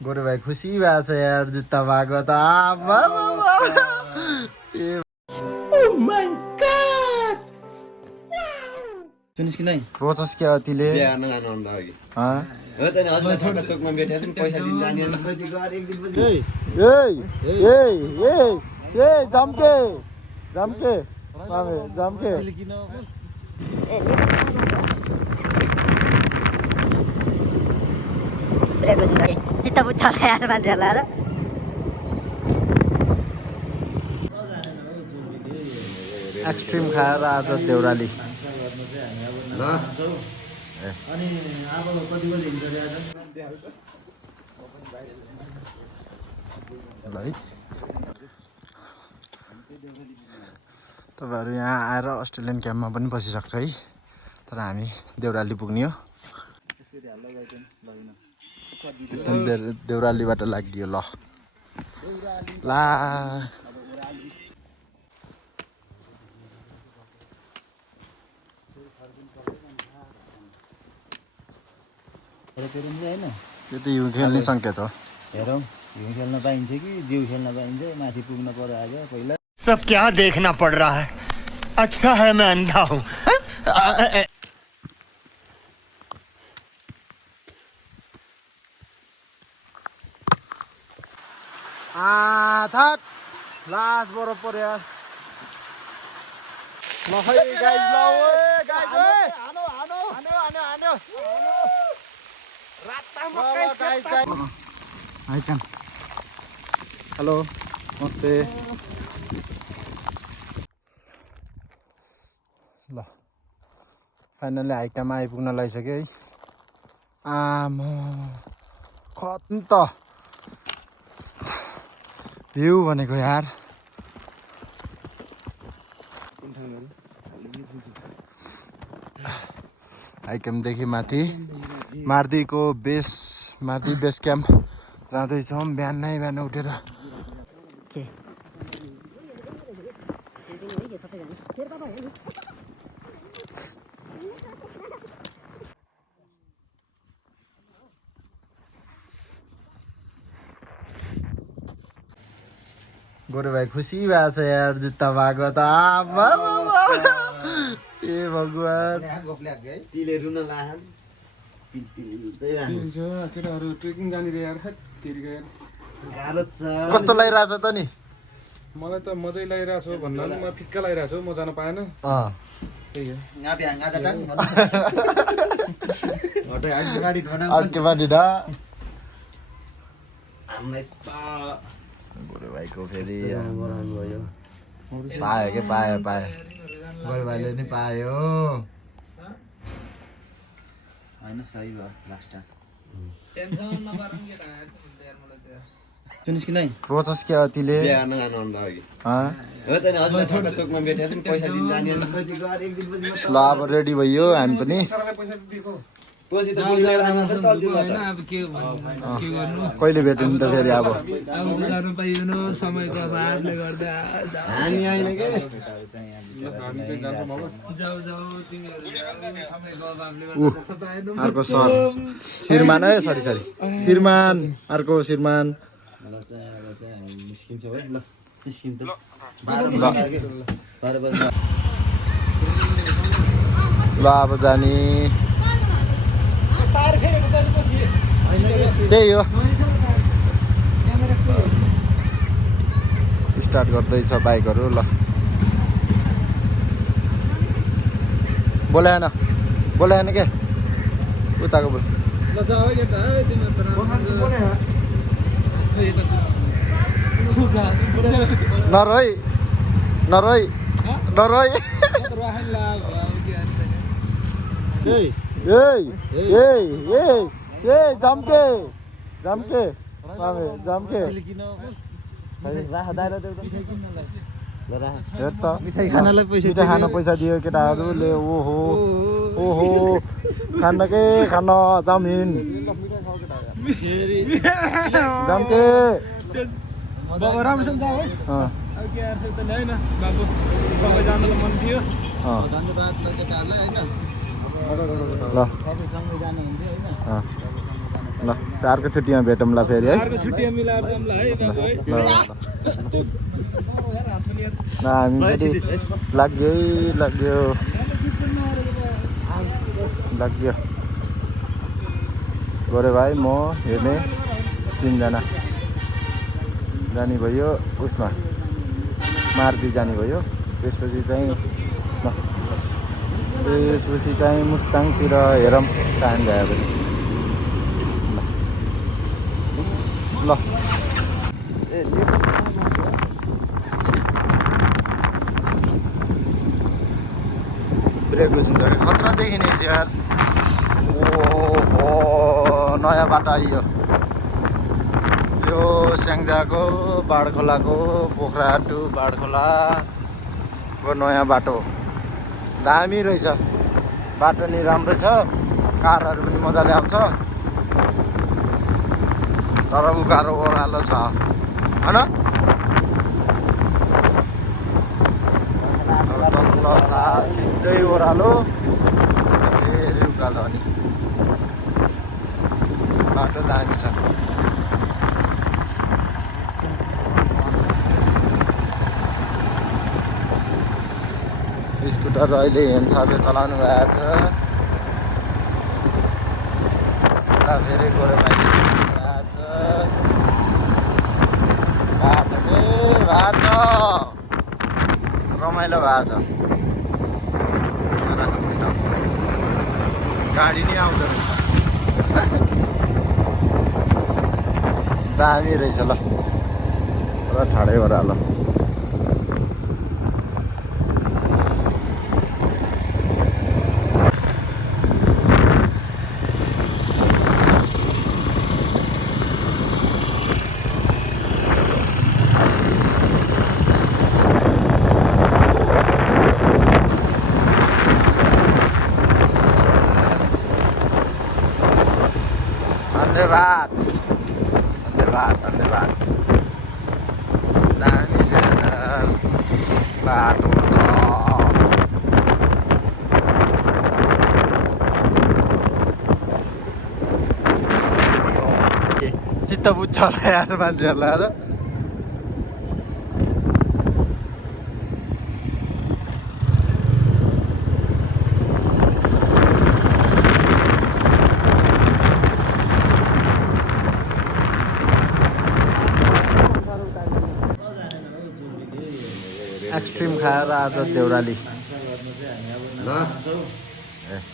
गोरे भाइ खुसी भएको छ यार जुत्ता भएको त सुनिस् कि नै रोचस के अतिले बिहान जानु अन्त अघि हो त नि हजुर छोटा चोकमा भेटेको थियौँ पैसा दिन जाने अनि पछि गएर एक दिन पछि ए जम्के जम्के जम्के चित्त बुझ्छ यार मान्छेहरूलाई र एक्सट्रिम खाएर आज देउराली अनि अब कति बजी हिँड्छ है तपाईँहरू यहाँ आएर अस्ट्रेलियन क्याम्पमा पनि बसिसक्छ है तर हामी देउराली पुग्ने हो देउरालीबाट लागियो ल ला यो त हिउँ खेल्ने सङ्केत हो हेरौँ हिउँ खेल्न पाइन्छ कि जिउ खेल्न पाइन्छ माथि पुग्न पर्यो आज पहिला सब क्या देखना पड़ रहा है अच्छा है मैं अंधा हूँ थात लास्ट बरोबर यार ल है गाइस ल ओए गाइस ओए हानो हानो हानो हानो हानो रातमा गाइस आइकन हेलो नमस्ते ल फाइनली हाइकामा आइपुग्न लागिसक्यो है आमा खत्म त भ्यू भनेको यार हाइक्याम्पदेखि माथि मार्दीको मार्दी बेस क्याम्प जाँदैछौँ बिहान उठेर गोरे भाइ खुसी भएको छ यार जुत्ता भएको त ए भगवान तिले रुन लाहन केटाहरू ट्रेकिङ जाने रे यार गाह्रो छ कस्तो लागिरहेछ त नि मलाई त मजै लागिरहेको छ भन्नाले म फिक्का लागिरहेको छु म जान पाएन त्यही हो अर्कै बानी दा गोरे भाइको फेरि पायो के पायो गोरे भाइले नि पायो होइन सही भयो लास्ट सुनिस् कि नै रोचस के अतिले बिहान जानु अन्त अघि हो त नि हजुर छोटा चोकमा भेटेको थियौँ पैसा दिन जाने अनि पछि गएर एक दिन पछि ल अब रेडी भइयो हामी पनि पछि त पैसा ल्याएर मात्र चल्थ्यो होइन अब के गर्नु कहिले भेट्यौँ त फेरि अब अब जानु पाइएन समयको अभावले गर्दा हामी आएन के जाऊ तिमीहरू समयको अभावले गर्दा पाएनौ अर्को सर श्रीमान है सरी श्रीमान अर्को श्रीमान ल चाहिँ हामी निस्किन्छौँ है ल निस्किन्छ ल 12 बजी ल अब जाने त्यही हो स्टार्ट गर्दैछ बाइकहरू ल बोलाएन के उताको बोल ल जाऊ है केटा है तिम्रो त नरोइ जम्के मिठाई खान पैसा दियो केटाहरूले ओहो खान चाउमिन जम्के राम्रोसँग जाऊ है अब के यार त ल्याएन बाबु सबै जानु मन थियो धन्यवाद केटाहरूलाई होइन ल सबैसँगै जानु हुन्थ्यो होइन ल अर्को छुट्टीमा भेटौँला फेरि है अर्को छुट्टीमा मिलाएर जाउँला है बाबु है ल हामी फेरि लाग्यो गोरे भाइ म हेर्ने 3 जना जाने भयो उसमा मार्दी जाने भयो त्यसपछि चाहिँ मुस्ताङतिर हेरौँ टाइम भयो भने ल ब्रेक बुझिन्छ खतरा देखिने यार ओहो नयाँ बाटो आइयो यो स्याङ्जाको बाडखोलाको पोखरा टु बाडखोलाको नयाँ बाटो दामी रहेछ बाटो नि राम्रो छ कारहरू पनि मजाले आउँछ तर उकालो ओह्रालो छ हैन सिधै ओह्रालो फेरि उकालो अनि बाटो दामी छ स्कुटर अहिले हेन्सरले चलाउनु भएको छ यता फेरि गोरे भाइले चलाउनु भएको छ रमाइलो भएको छ गाडी नै आउँदैन दामी रहेछ ल र ठाडै ओह्रालो धन्यवाद दामी छ बाटो चित्त बुझ्छ होला यार मान्छेहरूलाई र एक्सट्रिम खाएर आज देउराली ल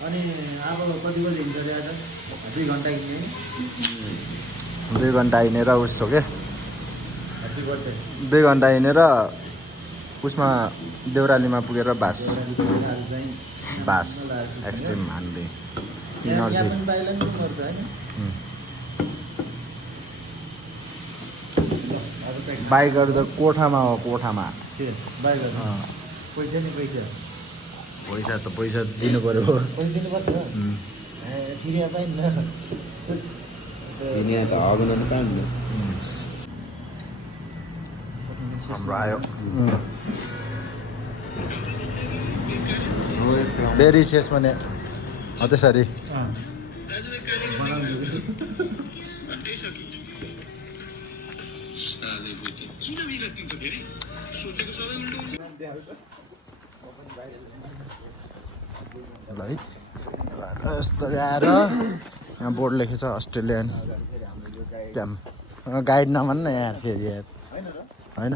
अनि अब कति बजी हिँड्छ रे आज 2 घन्टा हिँड्ने 2 घन्टा हिँडेर उसो के 2 घन्टा हिँडेर उसमा देउरालीमा पुगेर बास एक्सट्रिम हान्दै इनर्जी बाइकहरू त कोठामा हो कोठामा पैसा नि पैसा त पैसा दिनु पर्यो दिनुपर्छ फेरि पाइन्न यहाँ त आउन त पाइन्न हाम्रो आयो भेरी शेष भने हो त्यसरी ल है यस्तो आएर यहाँ बोर्ड लेखेछ अस्ट्रेलियन क्याम्प गाइड नभन्न यार फेरि यार होइन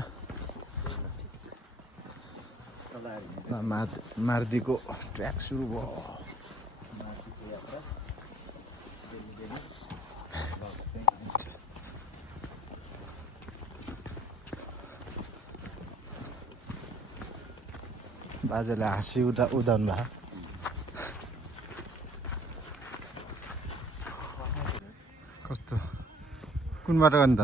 मार्दीको ट्र्याक सुरु भयो बाजेले हाँसी उदाउनु भयो कस्तो कुन बाटो गर्नु त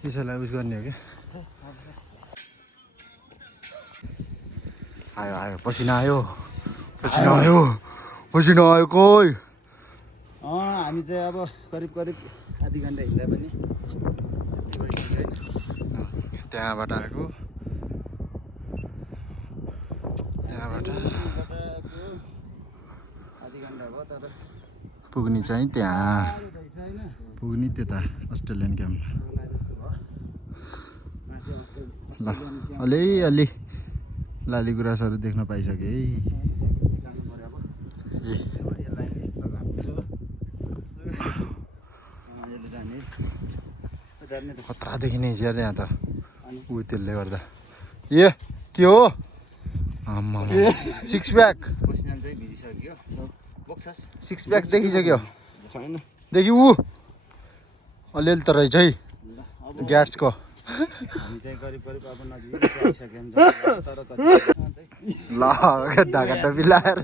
त्यसैलाई उस गर्ने हो कि आयो पसिना आयो कोही हामी चाहिँ अब करिब आधी घन्टा हिँड्दा पनि त्यहाँबाट आएको यताबाट आधी घन्टा भयो तर पुग्ने चाहिँ त्यहाँ पुग्ने त्यता अस्ट्रेलियन क्याम्प ल अलिअलि लाली गुराँसहरू देख्न पाइसक्यो है ए खतरा देखिने ज्यादा यहाँ त ऊ त्यसले गर्दा ए के हो आम्मा सिक्स प्याक पसिना चाहिँ भिजिसक्यो बोक्छस् सिक्स प्याक देखिसक्यो छैन देखि ऊ अलिअलि त रहेछ है ग्याट्सको हामी चाहिँ करिब करिब अब नजिक आइसक्यौँ तर ल ढाका टोपी लाएर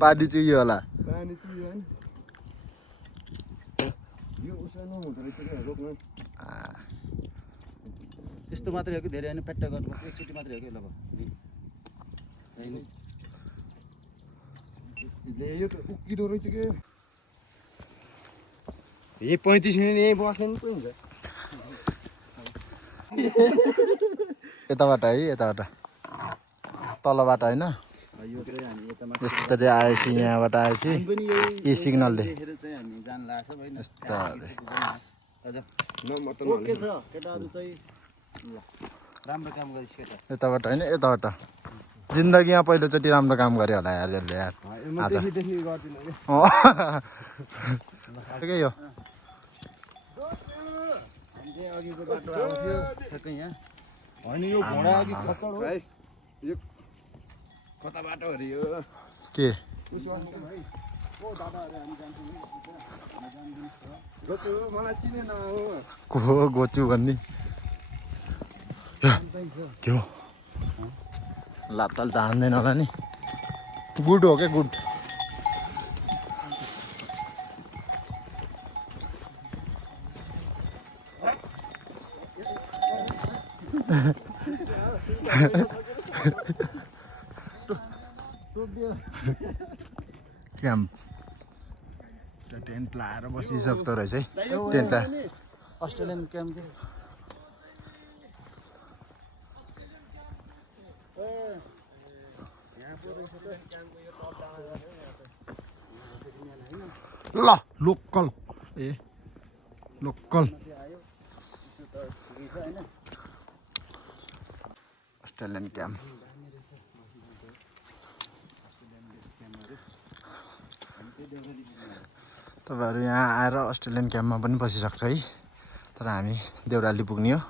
पानी चुइयो होला पानी चुइयो नि यो उसानो हुँदो रहेछ क्या रोक्नु त्यस्तो मात्रै हो कि धेरै होइन पेट्टा गर्नुपर्छ एकचोटि मात्रै हो कि ल यो त उक्किदो रहेछ के यही 35 मिनट यहीँ बस्ने नि पो हुन्छ यताबाट है यताबाट तलबाट होइन यो चाहिँ हामी यतामा यस्तरी आएपछि यहाँबाट आएपछि पनि यही यी सिग्नलले देखेर चाहिँ हामी जान लाग्छ होइन यस्ता न म त ओके छ केटाहरू चाहिँ ल राम्रो काम गरिस् केटा यताबाट होइन यताबाट जिन्दगीमा पहिलोचोटि राम्रो काम गऱ्यो होला यार यसले यार आज देखि गर्दिनँ कि के यो हामी चाहिँ अघिको बाटो आउँथ्यो ठ्याक्कै यहाँ होइन यो घोडा अघि खच्चड हो भाइ यो कता बाटो अरे यो के गोचु मलाई चिनेन हो को हो गोचु भन्ने के हो लात्ताल त हान्दैन होला नि गुड हो क्या गुड क्याम्प टेन्ट लाएर बसिसक्दो रहेछ है टेन्ट अस्ट्रेलियन क्याम्प ल लोकल ए लोकल अस्ट्रेलियन क्याम्प तपाईँहरू यहाँ आएर अस्ट्रेलियन क्याम्पमा पनि बसिसक्छ है तर हामी देउराली पुग्ने हो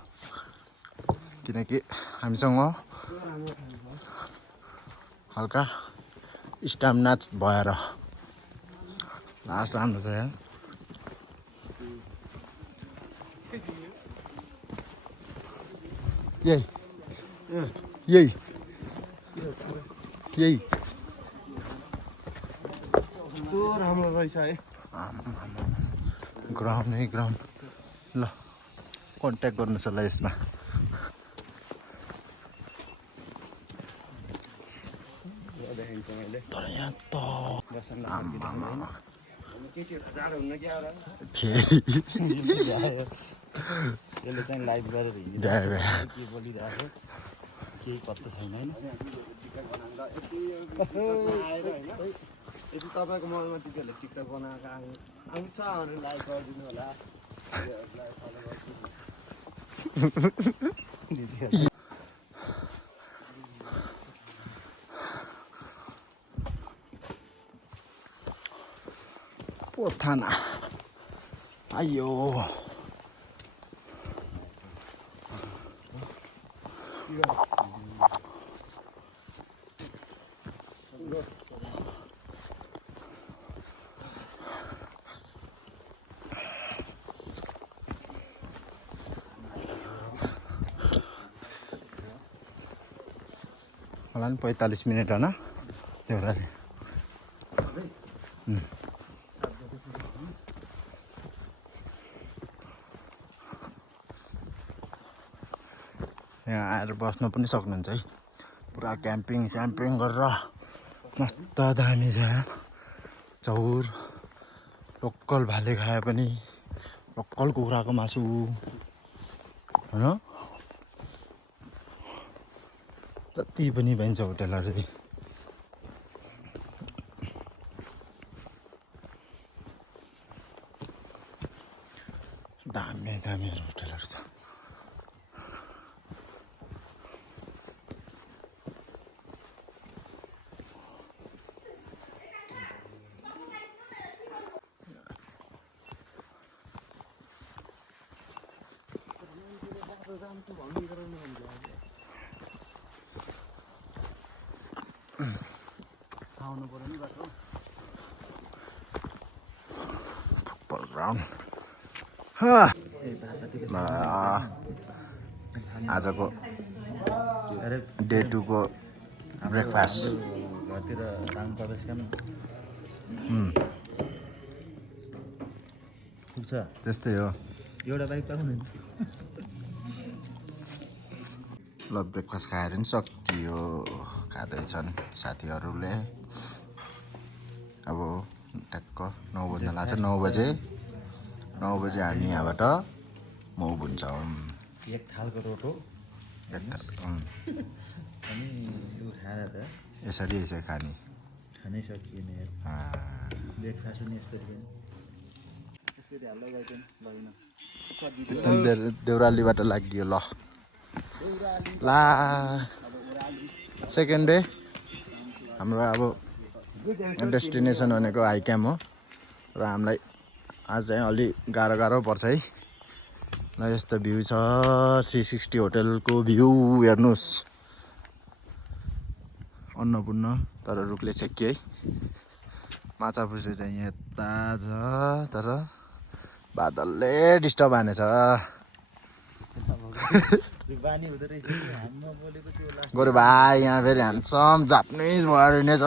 किनकि हामीसँग हल्का स्टामिना भएर लास्ट राम्रो छ यहाँ यही यही यही राम्रो रहेछ है ग्राउन्ड है ग्राउन्ड ल कन्ट्याक्ट गर्नुहोस् होला यसमा तर यहाँ त जाडो हुन्न क्या फेरि यसले चाहिँ लाइभ गरेर हिँडिरहेको के बोलिरहेको केही पत्ता छैन होइन यदि तपाईँको मनमा त्यतिहरूले टिकटक बनाएको आउँछ भने लाइक गरिदिनु होला पोथाना आयो होला नि 45 मिनट होइन देउराली यहाँ आएर बस्न पनि सक्नुहुन्छ है पुरा क्याम्पिङ गरेर मस्त दामी छ यहाँ चौर लोकल भाले खाए पनि लोकल कुखुराको मासु होइन जति पनि पाइन्छ होटलहरू दामी दामीहरू होटलहरू छ फुटबल ग्राउन्ड आजको डे 2 को ब्रेकफास्ट घरतिर दाङ प्रवेश काम पुग्छ त्यस्तै हो एउटा बाइक पाउनु ल ब्रेकफास्ट खाएर नि सकियो खाँदैछन् साथीहरूले अब ट्याक्क 9 बज्न लाग्छ 9 बजे हामी यहाँबाट मुभ हुन्छौँ एक थालको रोटो अनि यो खाएर त यसरी खाने खानै सकिएन ब्रेकफास्ट पनि यसरी यसरी हाल्दै गएको लगिन देउरालीबाट लागियो ल ला सेकेन्ड डे हाम्रो अब डेस्टिनेसन भनेको हाइक्याम हो र हामीलाई आज चाहिँ अलि गाह्रो पर्छ है ल यस्तो भ्यू छ 360 होटलको भ्यू हेर्नुहोस् अन्नपूर्ण तर रुखले छेक्यो है माछा पुछ्रे चाहिँ यता छ तर बादलले डिस्टर्ब हानेछ बानी हुँदो रहेछ हाम्रो बोलेको त्यो लास्ट गोरे भाइ यहाँ फेरि ह्यान्डसम जापानिज भएर हिँडेछ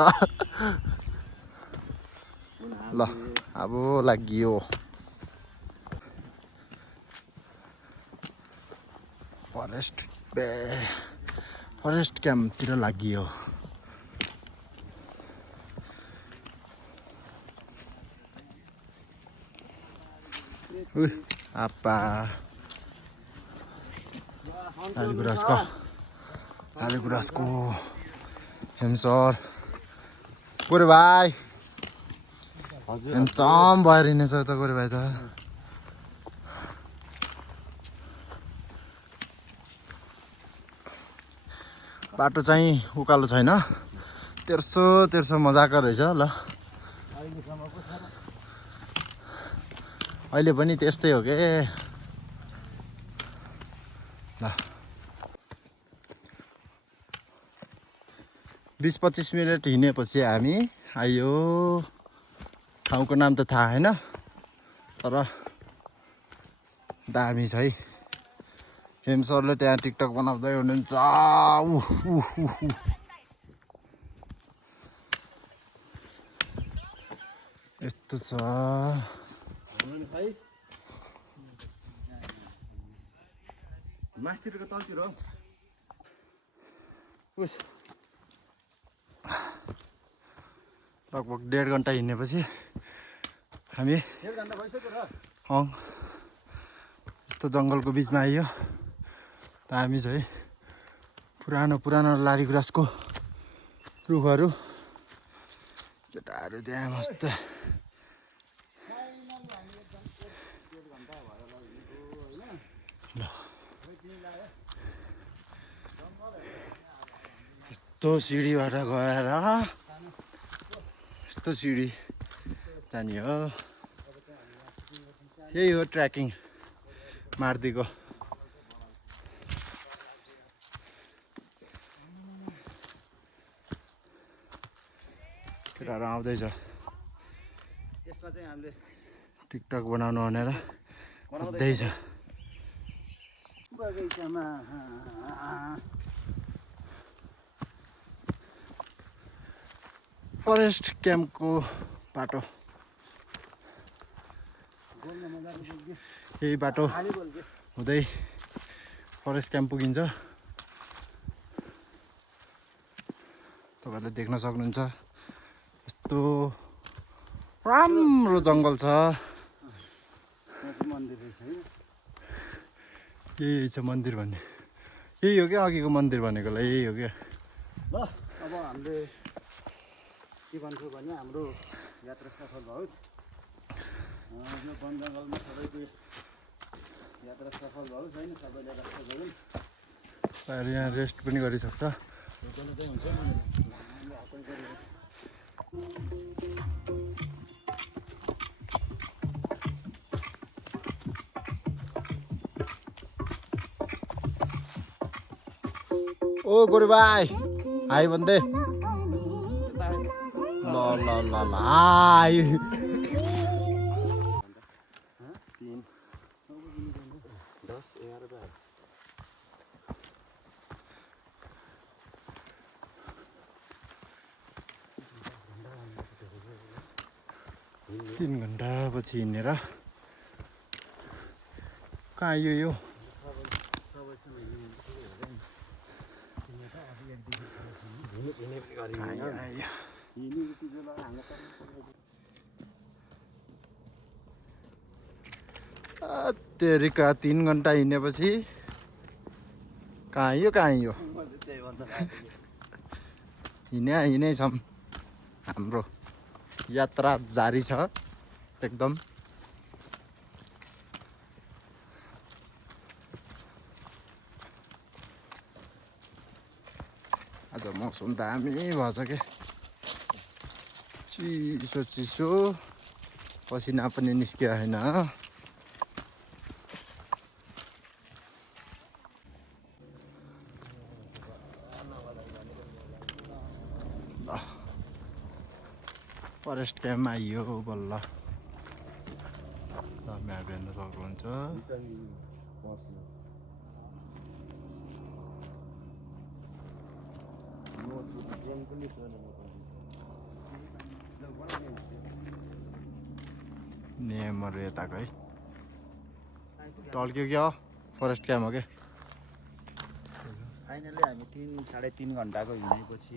ल अब लागियो फरेस्ट क्याम्पतिर लागियो आपा लालीगुराँसको हेमसर गोरे भाइ हेन्डसम भएर हिँडेछ त गोरे भाइ त बाटो चाहिँ उकालो छैन तेर्सो मजाको रहेछ ल अहिले पनि त्यस्तै हो के ल 20-25 मिनट हिँडेपछि हामी आयो ठाउँको नाम त थाहा हैन तर दामी छ है हेम सरले त्यहाँ टिकटक बनाउँदै हुनुहुन्छ यस्तो छ मास्तिरको तलतिर हो उस लगभग 1.5 घन्टा हिँडेपछि हामी यस्तो जङ्गलको बिचमा आइयो दामी छ है पुरानो लालीगुराँसको रुखहरू केटाहरू त्यहाँ मस्त यस्तो सिँढीबाट गएर यस्तो सिँढी जाने हो यही हो ट्रेकिङ मार्दीको केटाहरू आउँदैछ यसमा चाहिँ हामीले टिकटक बनाउनु भनेर कुद्दैछ बगैँचामा फरेस्ट क्याम्पको बाटो यही बाटो हुँदै फरेस्ट क्याम्प पुगिन्छ तपाईँहरूले देख्न सक्नुहुन्छ यस्तो राम्रो जङ्गल छ यही छ मन्दिर भन्ने यही हो क्या अघिको मन्दिर भनेकोलाई यही हो क्या ल अब हामीले के भन्छौँ भने हाम्रो यात्रा सफल होस्। यो वन जङ्गलमा सबैको यात्रा सफल होस् होइन, सबैले रक्षा गरौँ। अहिले यहाँ रेस्ट पनि गरिसक्छ। रोक्नु चाहिँ हुन्छ ओ गोरु भाइ हाई भन्दै ल ल ल ल हाई 3 घन्टा पछि हिँडेर कहाँ आइयो यो तेरिका 3 घन्टा हिँडेपछि कहाँ आइयो हिँडै छौँ। हाम्रो यात्रा जारी छ एकदम। आज मौसम दामी भएछ के, चिसो चिसो, पसिना पनि निस्कियो होइन। फरेस्ट क्याम्प आइयो बल्ल। म्याप हेर्न सक्नुहुन्छ। नेमहरू यताको है, टल्क्यो क्या फरेस्ट क्याम्प हो क्या। फाइनली हामी 3-3.5 घन्टाको हिँडेपछि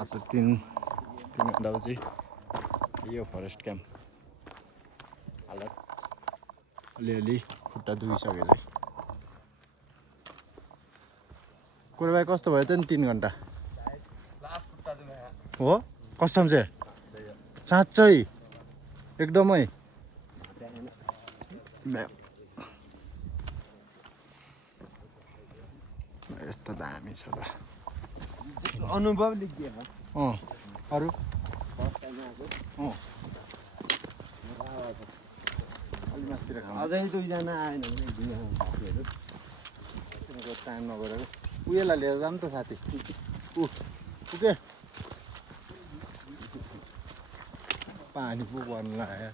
आफ्टर 3 घन्टापछि यो फरेस्ट क्याम्प। हालत अलिअलि खुट्टा दुखिसक्यो चाहिँ। कुरो भाइ कस्तो भयो त नि 3 घन्टा हो कसम चाहिँ साँच्चै एकदमै यस्तो दामी छ ल अनुभव लेखिएको अरू अलि मासतिर खानु अझै 2जना आएन भने साथीहरू टाइम नगरेको उयोलाई लिएर जाऊँ त साथी। ऊ के पानी पो पर्नु लाग्यो।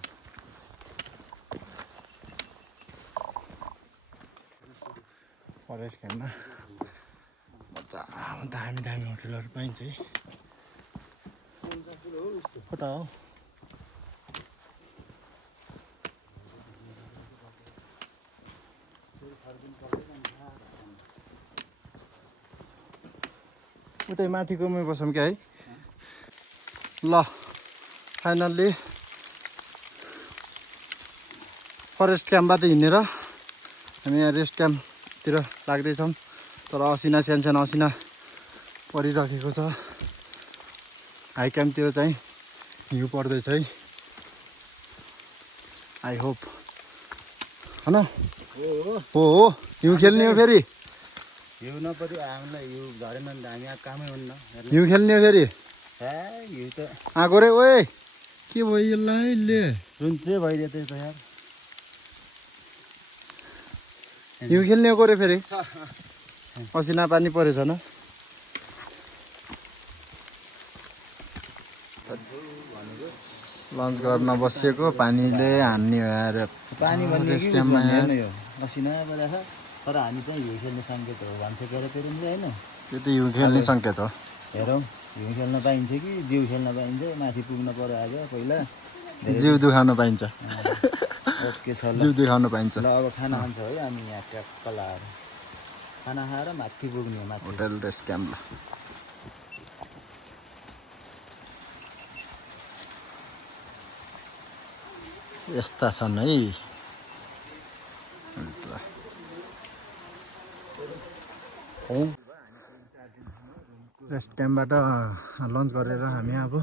फरेस्ट क्याम्पमा मजा दामी दामी होटलहरू पाइन्छ है। कता हो उतै माथिकोमै बसौँ क्या है। ल फाइनल्ली फरेस्ट क्याम्पबाट हिँडेर हामी यहाँ रेस्ट क्याम्पतिर लाग्दैछौँ। तर असिना सानो असिना परिरहेको छ। हाई क्याम्पतिर चाहिँ हिउँ पर्दैछ है। आई होप होइन हो हिउँ खेल्ने हो फेरि। हिउँ नपऱ्यो हामीलाई हिउँ झरेन नि त हामी यहाँ कामै हुन्न। हिउँ खेल्ने हो फेरि हिउँ त आएको रे ओए के भयो यसलाई ले रुन चाहिँ भइदियो त यार। हिउँ खेल्ने हो रे फेरि असिना पानी परेछ न। लन्च गर्न बसेको पानीले हान्ने भएर पानी भन्ने रेस्ट क्याम्पमा हेर्न यो असिना परेछ। तर हामी चाहिँ हिउँ खेल्ने सङ्केत हो भन्छ केटाकेटी होइन। त्यो त हिउँ खेल्ने सङ्केत हो। हेरौँ हिउँ खेल्न पाइन्छ कि जिउ खेल्न पाइन्छ। माथि पुग्नु पर्यो आज पहिला। जिउ दुखाउन पाइन्छ। ओके छ ल। जिउ दुखाउन पाइन्छ। ल अब खाना खान्छ है हामी यहाँ ट्याक्क लाएर खाना खाएर माथि पुग्ने हो। माथि होटल रेस्ट क्याम्पमा यस्ता छन् है। रेस्ट क्याम्पबाट लन्च गरेर हामी अब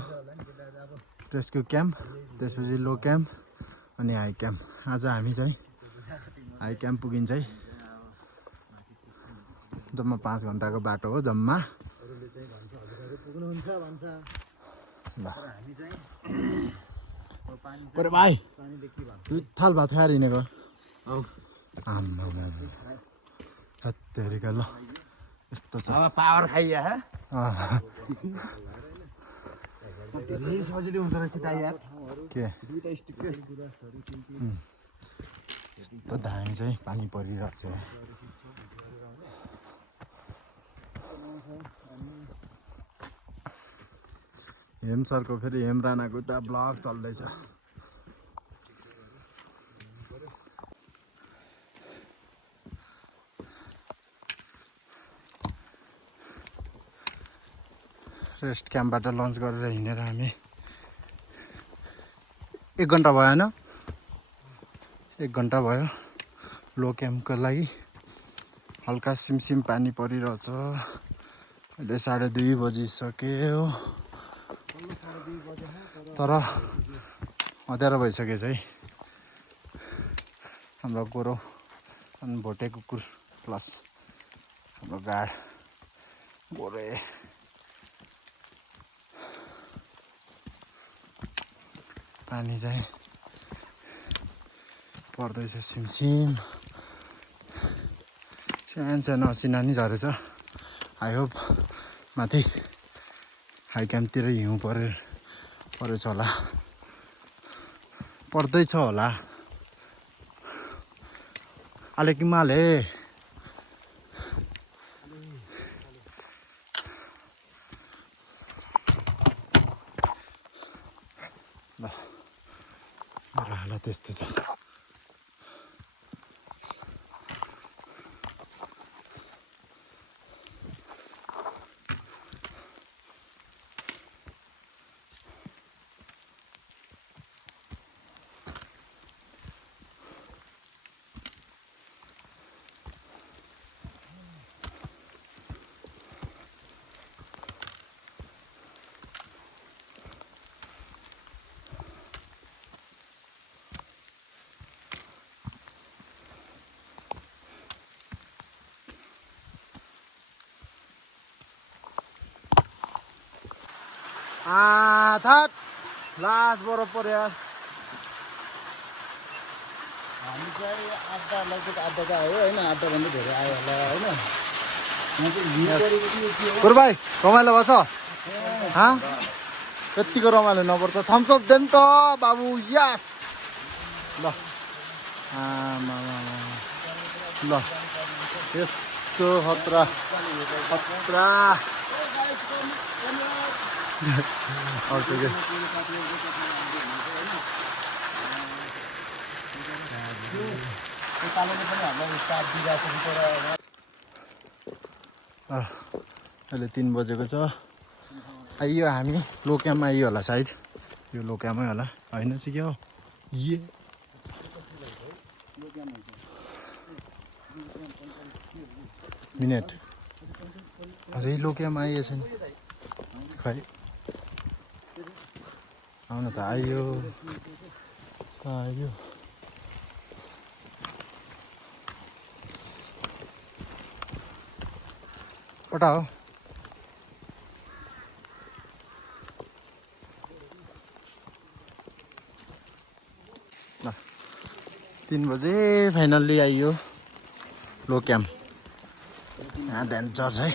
रेस्क्यु क्याम्प, त्यसपछि लो क्याम्प अनि हाई क्याम्प। आज हामी चाहिँ हाई क्याम्प पुगिन्छ है। जम्मा 5 घन्टाको बाटो हो जम्मा। पुग्नुहुन्छ भन्छ ल हामी चाहिँ अरे भाइ पानीले के भन्छ 2 थाल भात खाएर हिँडेको आम्मा हत्तेरिका ल यस्तो छ अब पावर खाइया है धेरै सजिलो हुँदो रहेछ दाइ यार के दुईटा स्टिक यस्तो दामी चाहिँ पानी परिरहेको छ। हेम सरको फेरि हेम राणाको त ब्लग चल्दैछ। रेस्ट क्याम्पबाट लन्च गरेर हिँडेर हामी 1 घन्टा भयो होइन? 1 घन्टा भयो लो क्याम्पको लागि। हल्का सिमसिम पानी परिरहेछ। अहिले 2:30 बजिसक्यो तर अँध्यारो भइसकेछ है। हाम्रो गोरो अनि भोटे कुकुर प्लस हाम्रो गाड गोरे पानी चाहिँ पर्दैछ सिमसिम। सानो असिना नि झरेछ। आई होप माथि हाई क्याम्पतिर हिउँ परेछ होला, पर्दैछ होला। आलेकिमाले ल मेरो हालत यस्तो छ। थात लास बरोबर यार हामी चाहिँ आधा लगभग आधा त आयो होइन, आधाभन्दा धेरै आयो होला होइन। गुरु भाइ रमाइलो भएको छ? यत्तिको रमाइलो नपर्छ। थम्सअप देन त बाबु यस ल ल यस्तो खतरा खतरा अहिले 3 बजेको छ। आइयो हामी लो क्याम्पमा आइयो होला सायद। यो लो क्याम्पमै होला होइन सिक्यो ये मिनेट अझै लो क्याम्प आइएछ नि खै आउन त आइयो कता हो? ल 3 बजे फाइनल्ली आइयो लो क्याम्प। यहाँ ध्यान चर्च है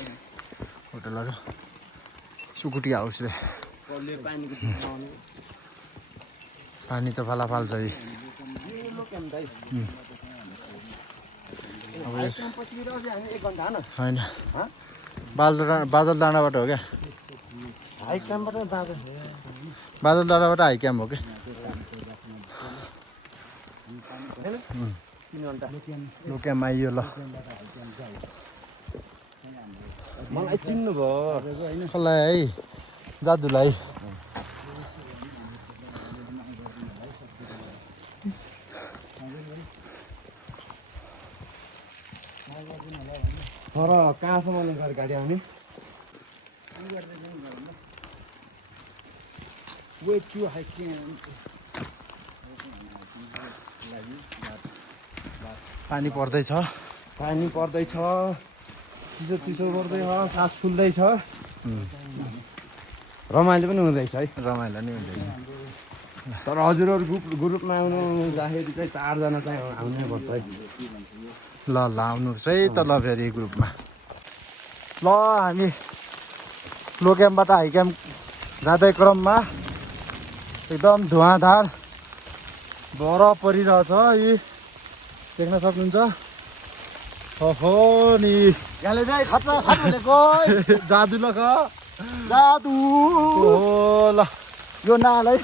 होटलहरू सुकुटी हाउस रे। पानी त फालाफाल छ यी। अब यस होइन बादल डाँडाबाट हो क्या? हाई क्याम्पबाट बादल डाँडाबाट हाई क्याम्प हो क्या? लो क्याम्प आइयो ल। मलाई चिन्नु भयो कसलाई है? जादुलाई। तर कहाँसम्म गएर गाडी आउने Way too hiking. पानी पर्दैछ पानी पर्दैछ चिसो चिसो पर्दै सास फुल्दैछ रमाइलो पनि हुँदैछ है रमाइलो नि हुँदैन तर हजुरहरू ग्रुपमा आउनुहुन्छ चाहिँ 4 जना चाहिँ आउनै पर्छ है ल आउनुहोस् है त ल फेरि ग्रुपमा ल हामी लो क्याम्पबाट हाई क्याम्प जाँदै क्रममा एकदम धुवाँधार बरफ परिरहेछ यी देख्न सक्नुहुन्छ ओहो नि यहाँले चाहिँ खतरा छ भनेको जादु ल जादु हो ल यो नाल है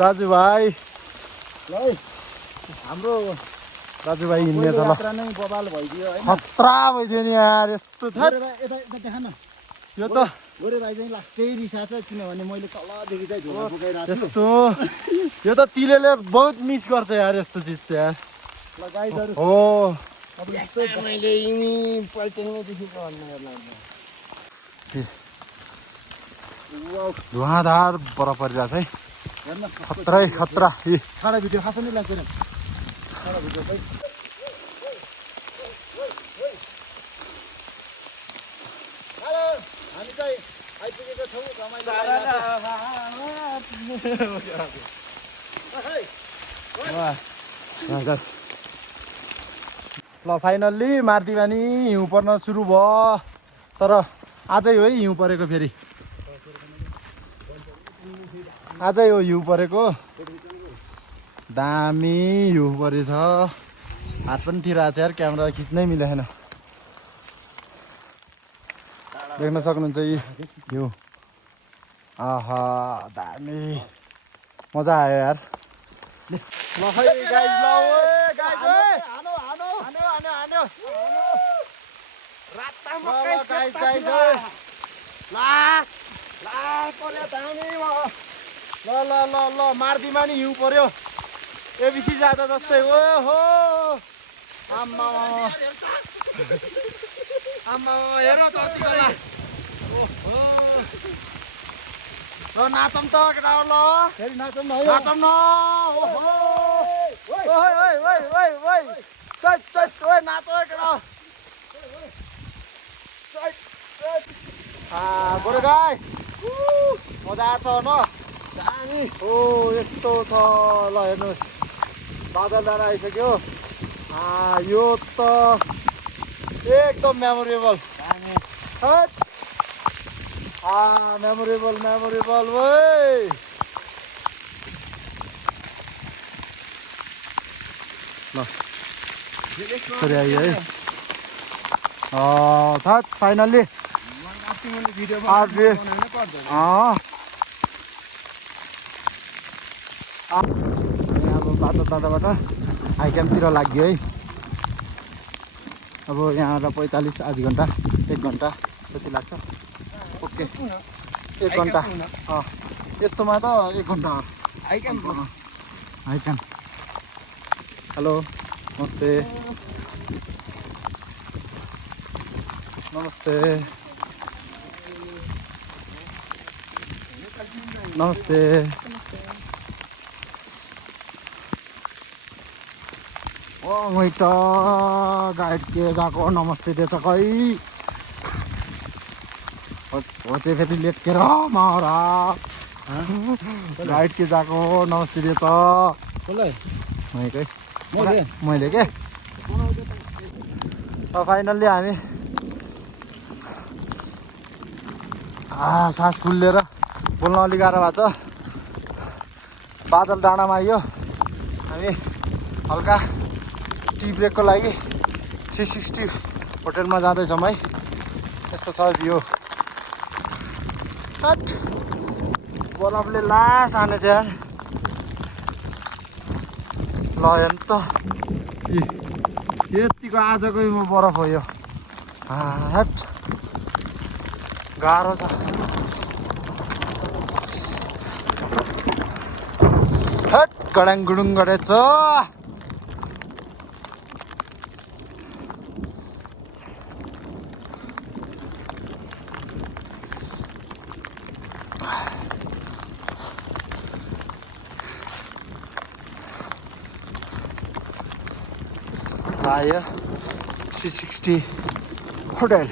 दाजुभाइ ल है हाम्रो दाजुभाइ हिँड्नेछ ल यात्रा नै बबाल भइदियो हैन खतरा भइदियो नि यार यस्तो छ गोरे भाइ यता देखा न यो त गोरे भाइ चाहिँ लास्टै रिसाछ किनभने मैले तलदेखि चाहिँ झोला पुगाइरहेको यस्तो यो त तिलेले बहुत मिस गर्छ यार यस्तो चिज त यार ल गाइजहरु हो अब यस्तो मैले यिनी पल्टेनदेखिको धुवाँधार बरफ परिरहेछ है खतरै खतरा खाना भिडियो खासै नै लाग्दैन खाना भिडियो चाहिँ हेलो हामी चाहिँ आइपुगेको छौँ ल फाइनल्ली मार्दिवानी हिउँ पर्न सुरु भयो तर आजै हो है हिउँ परेको फेरि आजै हो हिउँ परेको दामी हिउँ परेछ हात पनि थिरहेको छ यार क्यामेरा खिच्नै मिलेन देख्न सक्नुहुन्छ यी हिउँ आहा दामी मजा आयो यार ल खै गाइस ल ओए गाइस ओए हानो हानो हानो हानो हानो राता मकै गाइस गाइस ओए लास्ट पर्यो दामी म ल ल ल ल मार्दिमा नि हिउँ पर्यो एबिसी जाँदा जस्तै ओ हो आम्मा आम्मा हेर त अति गला ओहो ल नाचौँ त केटाहरु ल फेरि नाचौँ न है नाचौँ न ओहो ओइ ओइ ओइ ओइ ओइ चट चट ओइ नाच ओइ केटा चट चट गोरे गाई मजा आछ न दामी ओ यस्तो छ ल हेर्नुहोस् बादल डाँडा आइसक्यो यो त एकदम मेमोरेबल मेमोरेबल मेमोरेबल वै ल यसरी आइयो है थट फाइनल्ली आज अब बाटो दादाबाट हाई क्याम्पतिर लाग्यो है अब यहाँबाट 45 आधी घन्टा 1 घन्टा जति लाग्छ ओके 1 घन्टा यस्तोमा त 1 घन्टा हाई क्याम्प हेलो नमस्ते नमस्ते नमस्ते वहीँ त गाइड के गएको नमस्ते दिएछ खै हो चाहिँ फेरि लेट के र मारा गाइड के गएको नमस्ते दिएछ मैले के फाइनल्ली हामी सास फुल्लेर बोल्न अलिक गाह्रो भएको छ बादल डाँडामा आइयो हामी हल्का टी ब्रेकको लागि 360 होटेलमा जाँदैछौँ है यस्तो छ भ्यू हट बरफले लास हानेछ यार ल हेर्नु त यतिको आजकै म बरफ हो यो हट गाह्रो छ हट गडाङ गुडुङ गरेछ Raya 360 Hotel.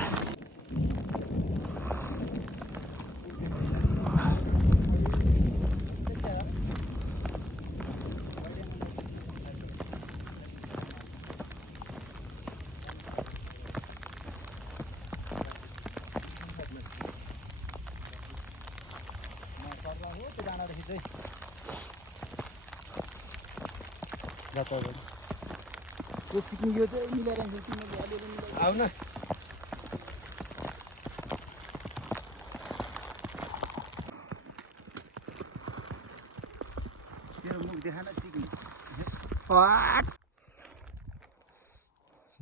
यो चिक्ने यो चाहिँ मिलाएर तिमीले अलिअलि मिलाएर आऊ न तेरो मुख देखान चिक्ने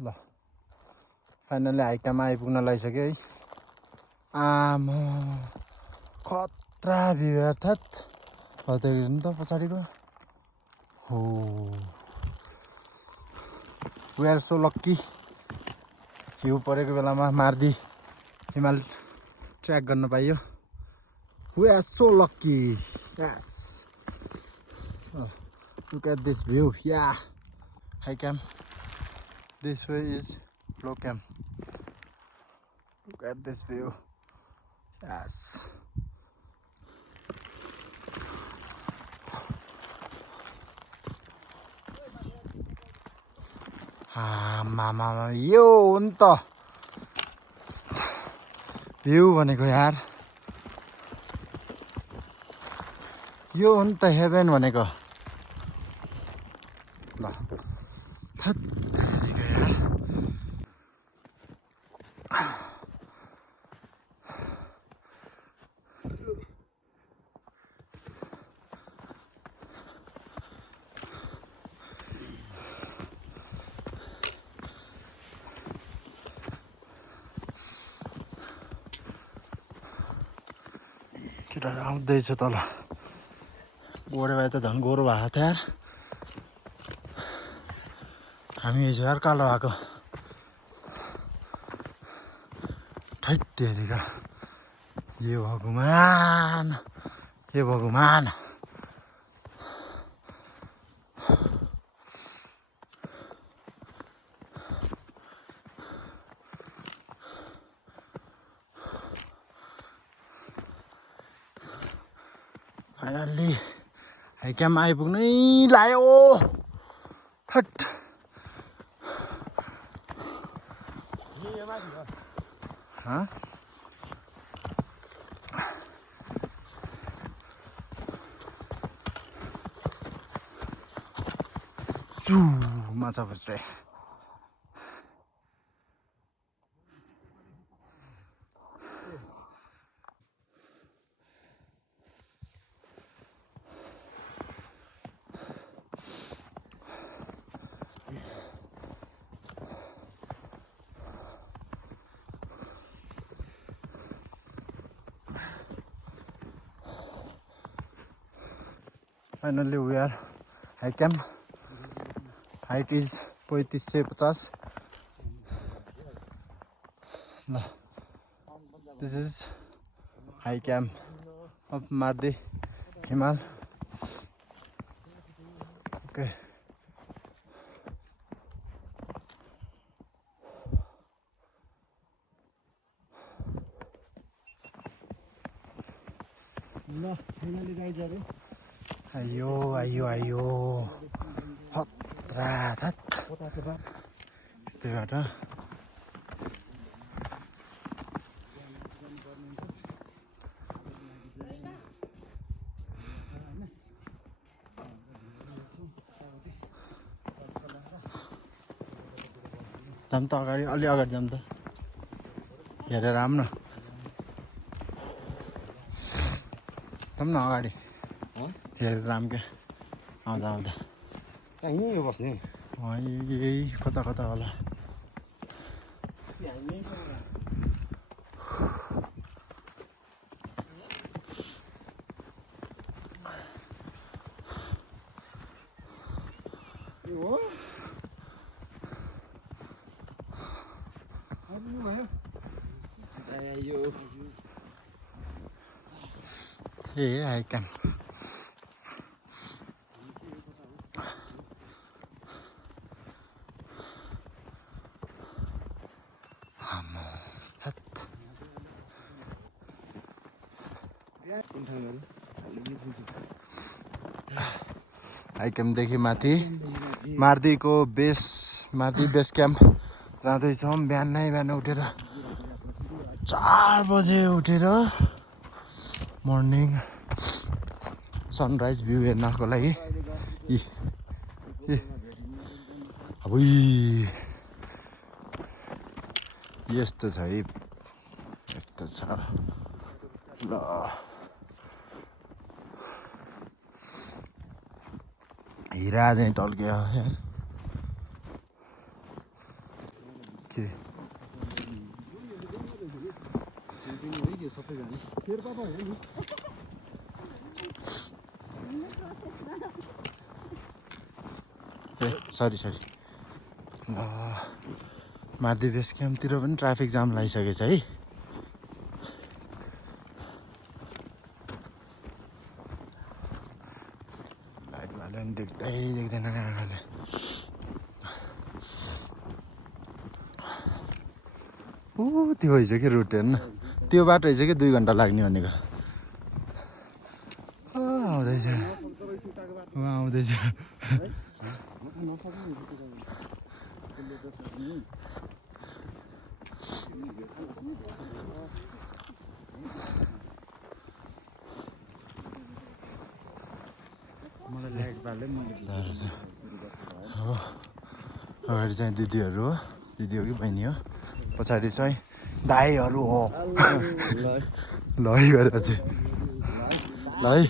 ल फाइनली हाइकामा आइपुग्न लागिसक्यो है आमा खतरा भ्यू यार थत हो त हेर्नु त पछाडिको हो वी आर सो लक्की हिउँ परेको बेलामा मार्दी हिमाल ट्र्याक गर्न पाइयो we are so lucky yes look at this view yeah high camp this way is low camp look at this view yes मामा यो हो नि त भ्यू भनेको यार यो हो नि त हेभेन भनेको ल थत्तेरिका यार केटाहरू आउँदैछ तल गोरे भए त झन् गोरो भएको थियो यार हामी हिजो यार कालो भएको ठैट्टेरिका ये भगवान ये भगवान फाइनल्ली हाइक्याम्प आइपुग्नै लाग्यो हट माछा फुस्रे Finally we are high camp. Height is 3550. This is high camp of Mardi Himal. Okay. ल फाइनली गाइजहरु आयो आयो आयो खतरा थत त्यहीबाट जाम त अगाडि अलि अगाडि जाम त हेरेर आऊँ न जाम न अगाडि हेरेर आऊँ क्या आउँदा आउँदा यहीँ बस्ने यही कता कता होला ए आई क्याम्प आई क्याम्पदेखि माथि मार्दीको बेस क्याम्प जाँदैछौँ। बिहान उठेर 4 बजे उठेर मर्निङ सनराइज भ्यू हेर्नको लागि अब यस्तो छ है, यस्तो छ ल। हिरा चाहिँ टल्क्यो यार के ए सरी ल मार्दी बेस क्याम्पतिर पनि ट्राफिक जाम लागिसकेछ है। लाइट भाले पनि देख्दैन आँखाले। त्यो रहेछ कि रुट हेर्न, त्यो बाटो रहेछ कि 2 घन्टा लाग्ने भनेको। आउँदैछ अगाडि चाहिँ दिदीहरू हो, दिदी हो कि बहिनी हो, पछाडि चाहिँ दाईहरू हो। ल है गरेर चाहिँ ल है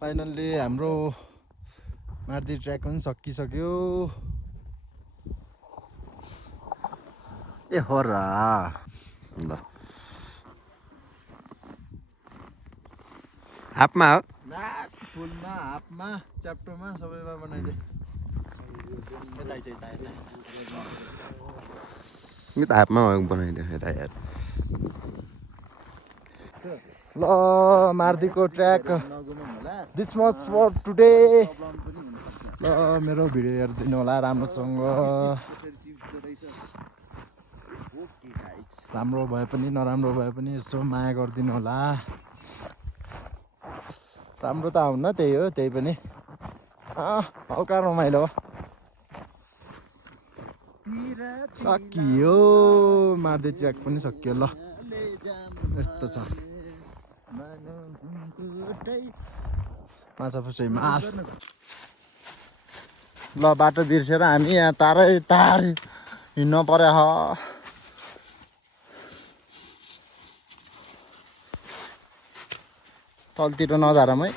फाइनल्ली हाम्रो मार्दी ट्र्याक पनि सकिसक्यो। ए हो र ल हाफमा हो फुलमा हाफमा च्याप्टोमा सबैमा बनाइदिए। नि त हाफमा बनाइदियो यता यार। ल मार्दीको track this much for today. ल मेरो भिडियो हेरिदिनु होला राम्रोसँग, राम्रो भए पनि नराम्रो भए पनि यसो माया गरिदिनु होला। राम्रो त आउन त्यही हो, त्यही पनि हल्का रमाइलो हो। सकियो मार्दी ट्र्याक पनि सकियो। ल यस्तो छ माछा फुसै माल। ल बाटो बिर्सेर हामी यहाँ तार हिँड्नु पर्यो। तलतिर नझरमै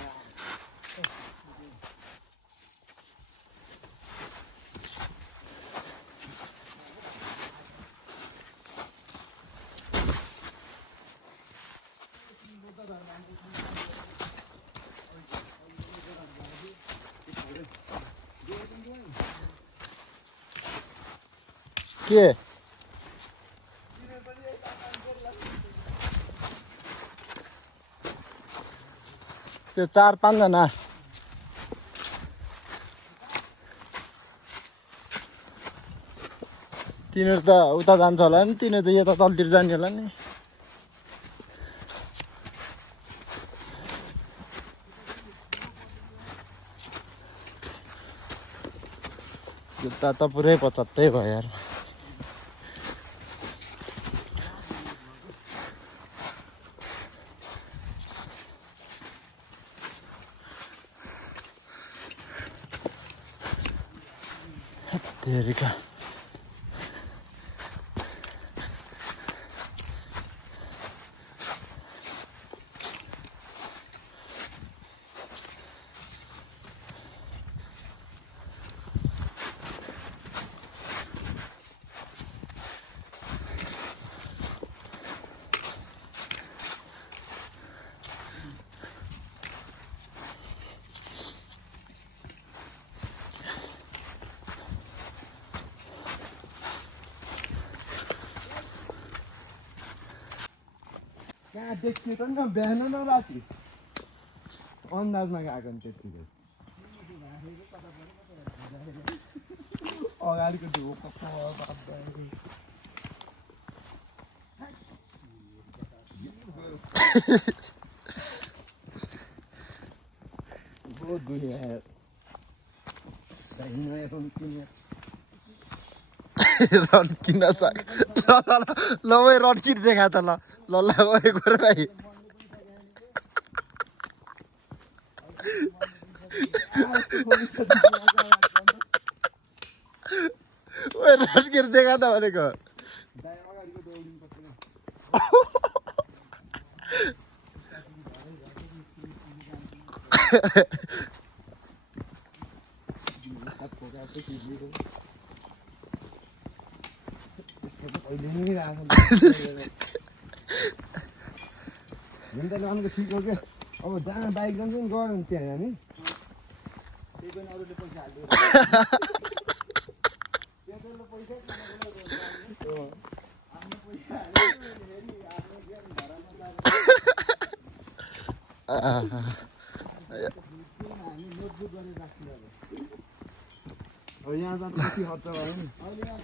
के त्यो 4-5 जना तिनीहरू त उता जान्छ होला नि तिनीहरू त यता तलतिर जाने होला नि जुत्ता त पुरै 75 भयो यार तेरिका कहाँ देखियो त नि बिहान न राति अन्दाजमा गएको नि त्यतिकै अगाडिको त्यो बहुत दुखे यार रन किन सक् ल ओए रन किन देखा त ल ल ल ओए गोरे भाइ ओए रन किन देखा त भनेको हिँड्दा ठिक हो क्या अब जहाँ बाइक जान्छ नि गयो भने त्यहाँ हामी त्यही पनि अरूले पैसा हाल्यो अब यहाँ जाँदा कति खर्च भयो नि अहिले यहाँ